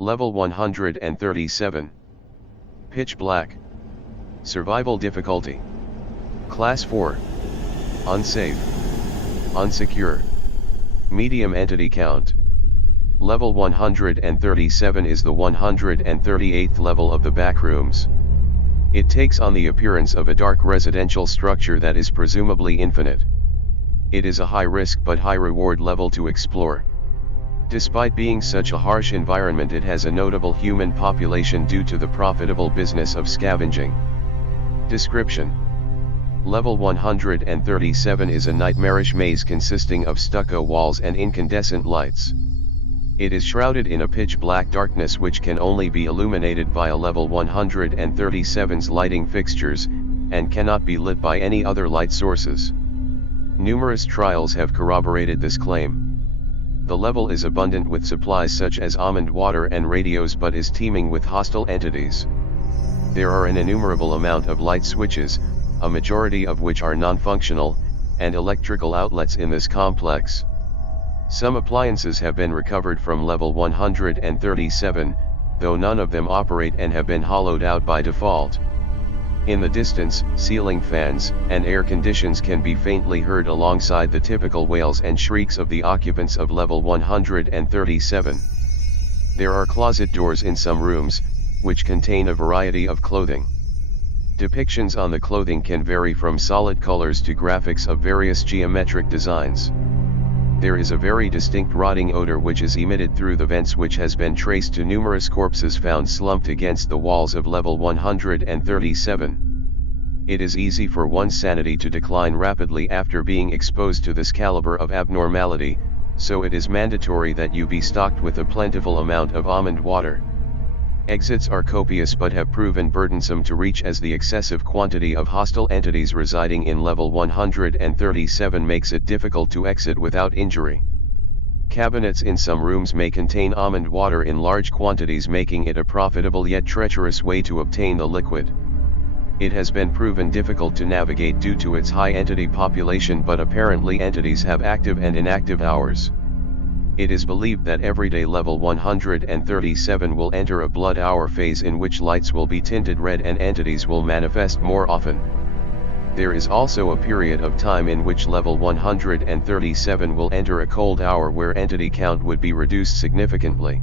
Level 137. Pitch black. Survival difficulty. Class 4. Unsafe. Unsecure. Medium entity count. Level 137 is the 138th level of the backrooms. It takes on the appearance of a dark residential structure that is presumably infinite. It is a high risk but high reward level to explore. Despite being such a harsh environment, it has a notable human population due to the profitable business of scavenging. Description: Level 137 is a nightmarish maze consisting of stucco walls and incandescent lights. It is shrouded in a pitch black darkness which can only be illuminated via Level 137's lighting fixtures, and cannot be lit by any other light sources. Numerous trials have corroborated this claim. The level is abundant with supplies such as almond water and radios, but is teeming with hostile entities. There are an innumerable amount of light switches, a majority of which are non-functional, and electrical outlets in this complex. Some appliances have been recovered from level 137, though none of them operate and have been hollowed out by default. In the distance, ceiling fans and air conditions can be faintly heard alongside the typical wails and shrieks of the occupants of level 137. There are closet doors in some rooms, which contain a variety of clothing. Depictions on the clothing can vary from solid colors to graphics of various geometric designs. There is a very distinct rotting odor which is emitted through the vents, which has been traced to numerous corpses found slumped against the walls of level 137. It is easy for one's sanity to decline rapidly after being exposed to this caliber of abnormality, so it is mandatory that you be stocked with a plentiful amount of almond water. Exits are copious but have proven burdensome to reach, as the excessive quantity of hostile entities residing in level 137 makes it difficult to exit without injury. Cabinets in some rooms may contain almond water in large quantities, making it a profitable yet treacherous way to obtain the liquid. It has been proven difficult to navigate due to its high entity population, but apparently entities have active and inactive hours. It is believed that everyday level 137 will enter a blood hour phase in which lights will be tinted red and entities will manifest more often. There is also a period of time in which level 137 will enter a cold hour where entity count would be reduced significantly.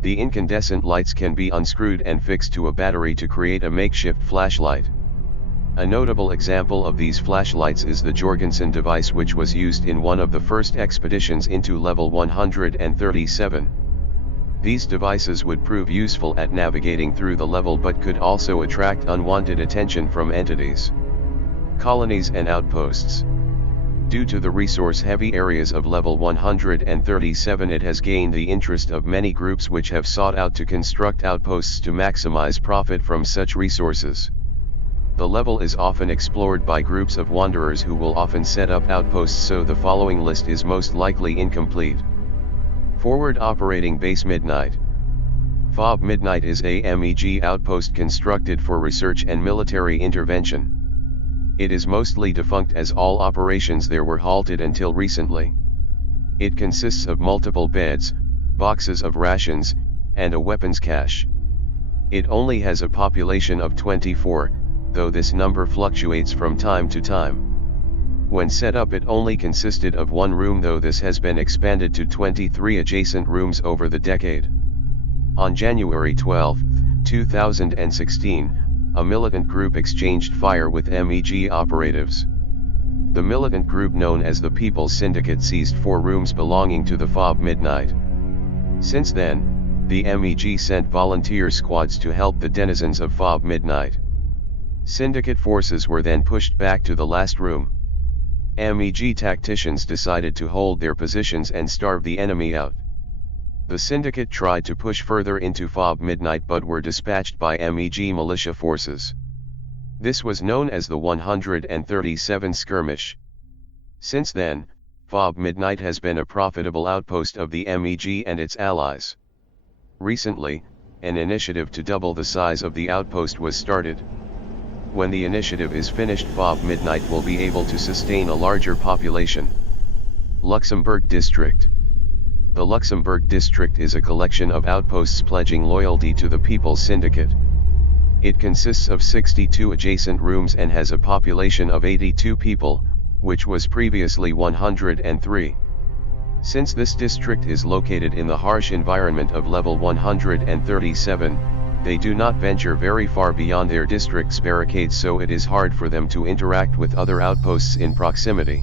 The incandescent lights can be unscrewed and fixed to a battery to create a makeshift flashlight. A notable example of these flashlights is the Jorgensen device, which was used in one of the first expeditions into level 137. These devices would prove useful at navigating through the level, but could also attract unwanted attention from entities. Colonies and outposts. Due to the resource-heavy areas of level 137, it has gained the interest of many groups which have sought out to construct outposts to maximize profit from such resources. The level is often explored by groups of wanderers who will often set up outposts, so the following list is most likely incomplete. Forward Operating Base Midnight. FOB Midnight is a MEG outpost constructed for research and military intervention. It is mostly defunct, as all operations there were halted until recently. It consists of multiple beds, boxes of rations, and a weapons cache. It only has a population of 24, though this number fluctuates from time to time. When set up, it only consisted of one room, though this has been expanded to 23 adjacent rooms over the decade. On January 12, 2016, a militant group exchanged fire with MEG operatives. The militant group, known as the People's Syndicate, seized 4 rooms belonging to the FOB Midnight. Since then, the MEG sent volunteer squads to help the denizens of FOB Midnight. Syndicate forces were then pushed back to the last room. MEG tacticians decided to hold their positions and starve the enemy out. The Syndicate tried to push further into FOB Midnight but were dispatched by MEG militia forces. This was known as the 137 Skirmish. Since then, FOB Midnight has been a profitable outpost of the MEG and its allies. Recently, an initiative to double the size of the outpost was started. When the initiative is finished, FOB Midnight will be able to sustain a larger population. Luxembourg District. The Luxembourg district is a collection of outposts pledging loyalty to the People's Syndicate. It consists of 62 adjacent rooms and has a population of 82 people, which was previously 103. Since this district is located in the harsh environment of level 137, they do not venture very far beyond their district's barricades, so it is hard for them to interact with other outposts in proximity.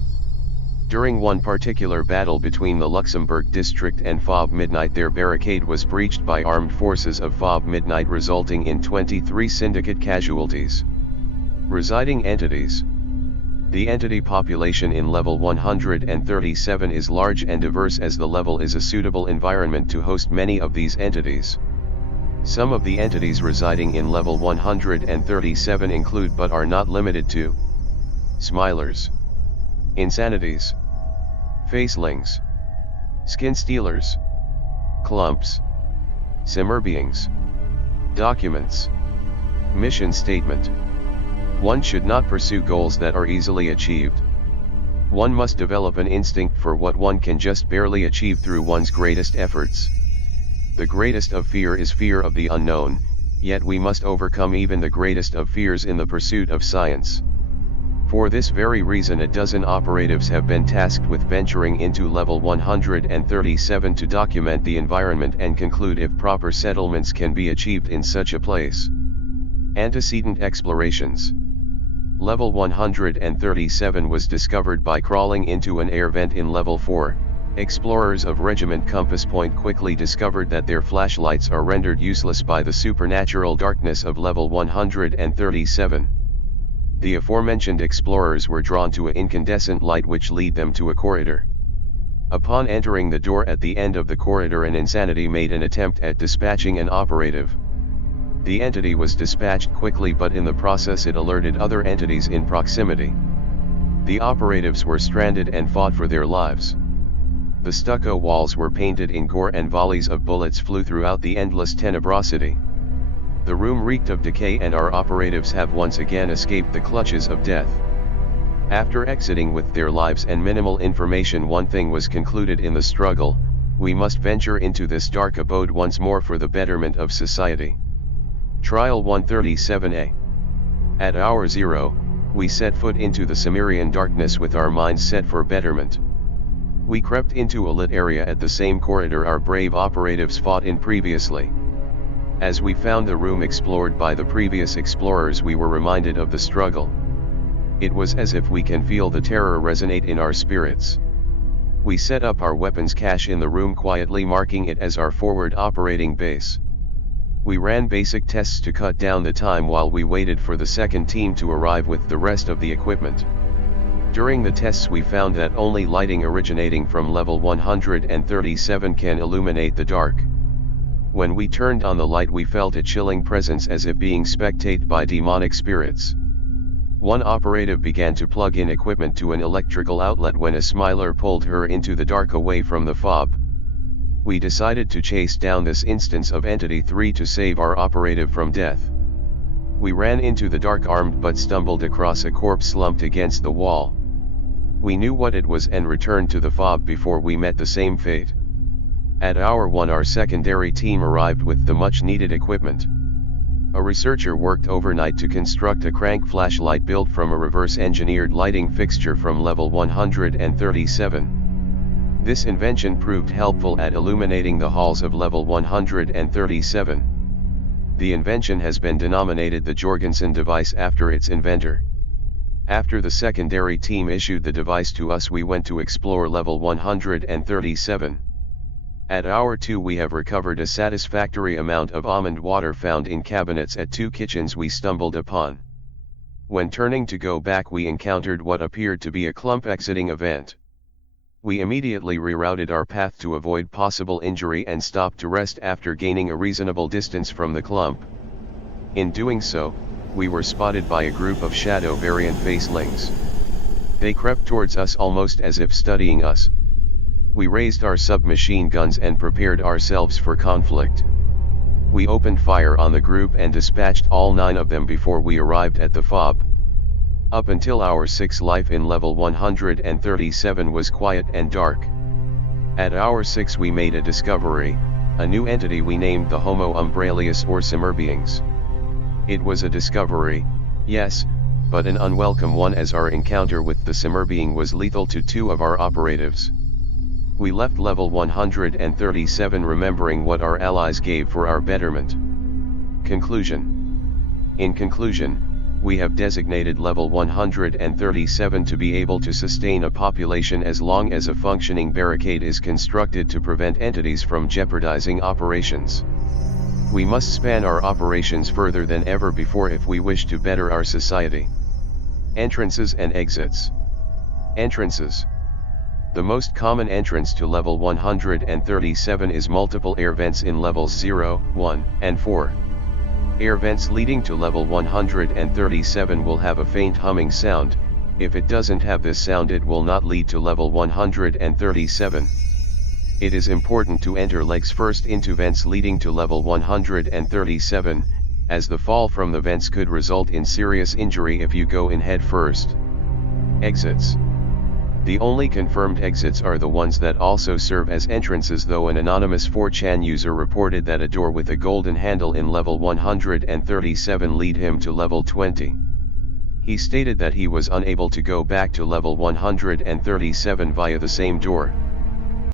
During one particular battle between the Luxembourg district and FOB Midnight, their barricade was breached by armed forces of FOB Midnight, resulting in 23 syndicate casualties. Residing entities. The entity population in level 137 is large and diverse, as the level is a suitable environment to host many of these entities. Some of the entities residing in level 137 include but are not limited to Smilers, Insanities, Facelings, Skin Stealers, Clumps, Simmer Beings. Documents. Mission statement. One should not pursue goals that are easily achieved. One must develop an instinct for what one can just barely achieve through one's greatest efforts. The greatest of fear is fear of the unknown, yet we must overcome even the greatest of fears in the pursuit of science. For this very reason, a dozen operatives have been tasked with venturing into level 137 to document the environment and conclude if proper settlements can be achieved in such a place. Antecedent explorations. Level 137 was discovered by crawling into an air vent in level 4. Explorers of Regiment Compass Point quickly discovered that their flashlights are rendered useless by the supernatural darkness of level 137. The aforementioned explorers were drawn to an incandescent light which led them to a corridor. Upon entering the door at the end of the corridor, an insanity made an attempt at dispatching an operative. The entity was dispatched quickly, but in the process it alerted other entities in proximity. The operatives were stranded and fought for their lives. The stucco walls were painted in gore and volleys of bullets flew throughout the endless tenebrosity. The room reeked of decay and our operatives have once again escaped the clutches of death. After exiting with their lives and minimal information, one thing was concluded in the struggle: we must venture into this dark abode once more for the betterment of society. Trial 137A. At hour 0, we set foot into the Cimmerian darkness with our minds set for betterment. We crept into a lit area at the same corridor our brave operatives fought in previously. As we found the room explored by the previous explorers, we were reminded of the struggle. It was as if we can feel the terror resonate in our spirits. We set up our weapons cache in the room quietly, marking it as our forward operating base. We ran basic tests to cut down the time while we waited for the second team to arrive with the rest of the equipment. During the tests we found that only lighting originating from level 137 can illuminate the dark. When we turned on the light, we felt a chilling presence as if being spectated by demonic spirits. One operative began to plug in equipment to an electrical outlet when a Smiler pulled her into the dark away from the fob. We decided to chase down this instance of Entity 3 to save our operative from death. We ran into the dark armed but stumbled across a corpse slumped against the wall. We knew what it was and returned to the fob before we met the same fate. At hour 1 our secondary team arrived with the much needed equipment. A researcher worked overnight to construct a crank flashlight built from a reverse-engineered lighting fixture from level 137. This invention proved helpful at illuminating the halls of level 137. The invention has been denominated the Jorgensen device after its inventor. After the secondary team issued the device to us, we went to explore level 137. At hour 2 we have recovered a satisfactory amount of almond water found in cabinets at 2 kitchens we stumbled upon. When turning to go back, we encountered what appeared to be a clump exiting event. We immediately rerouted our path to avoid possible injury and stopped to rest after gaining a reasonable distance from the clump. In doing so, we were spotted by a group of shadow variant facelings. They crept towards us almost as if studying us. We raised our submachine guns and prepared ourselves for conflict. We opened fire on the group and dispatched all 9 of them before we arrived at the fob. Up until hour 6 life in level 137 was quiet and dark. At hour 6 we made a discovery, a new entity we named the Homo umbralius or simmer beings. It was a discovery, yes, but an unwelcome one, as our encounter with the simmer being was lethal to 2 of our operatives. We left level 137 remembering what our allies gave for our betterment. Conclusion. In conclusion, we have designated level 137 to be able to sustain a population as long as a functioning barricade is constructed to prevent entities from jeopardizing operations. We must span our operations further than ever before if we wish to better our society. Entrances and exits. Entrances. The most common entrance to level 137 is multiple air vents in levels 0, 1, and 4. Air vents leading to level 137 will have a faint humming sound. If it doesn't have this sound, it will not lead to level 137. It is important to enter legs first into vents leading to level 137, as the fall from the vents could result in serious injury if you go in head first. Exits. The only confirmed exits are the ones that also serve as entrances, though an anonymous 4chan user reported that a door with a golden handle in level 137 lead him to level 20. He stated that he was unable to go back to level 137 via the same door.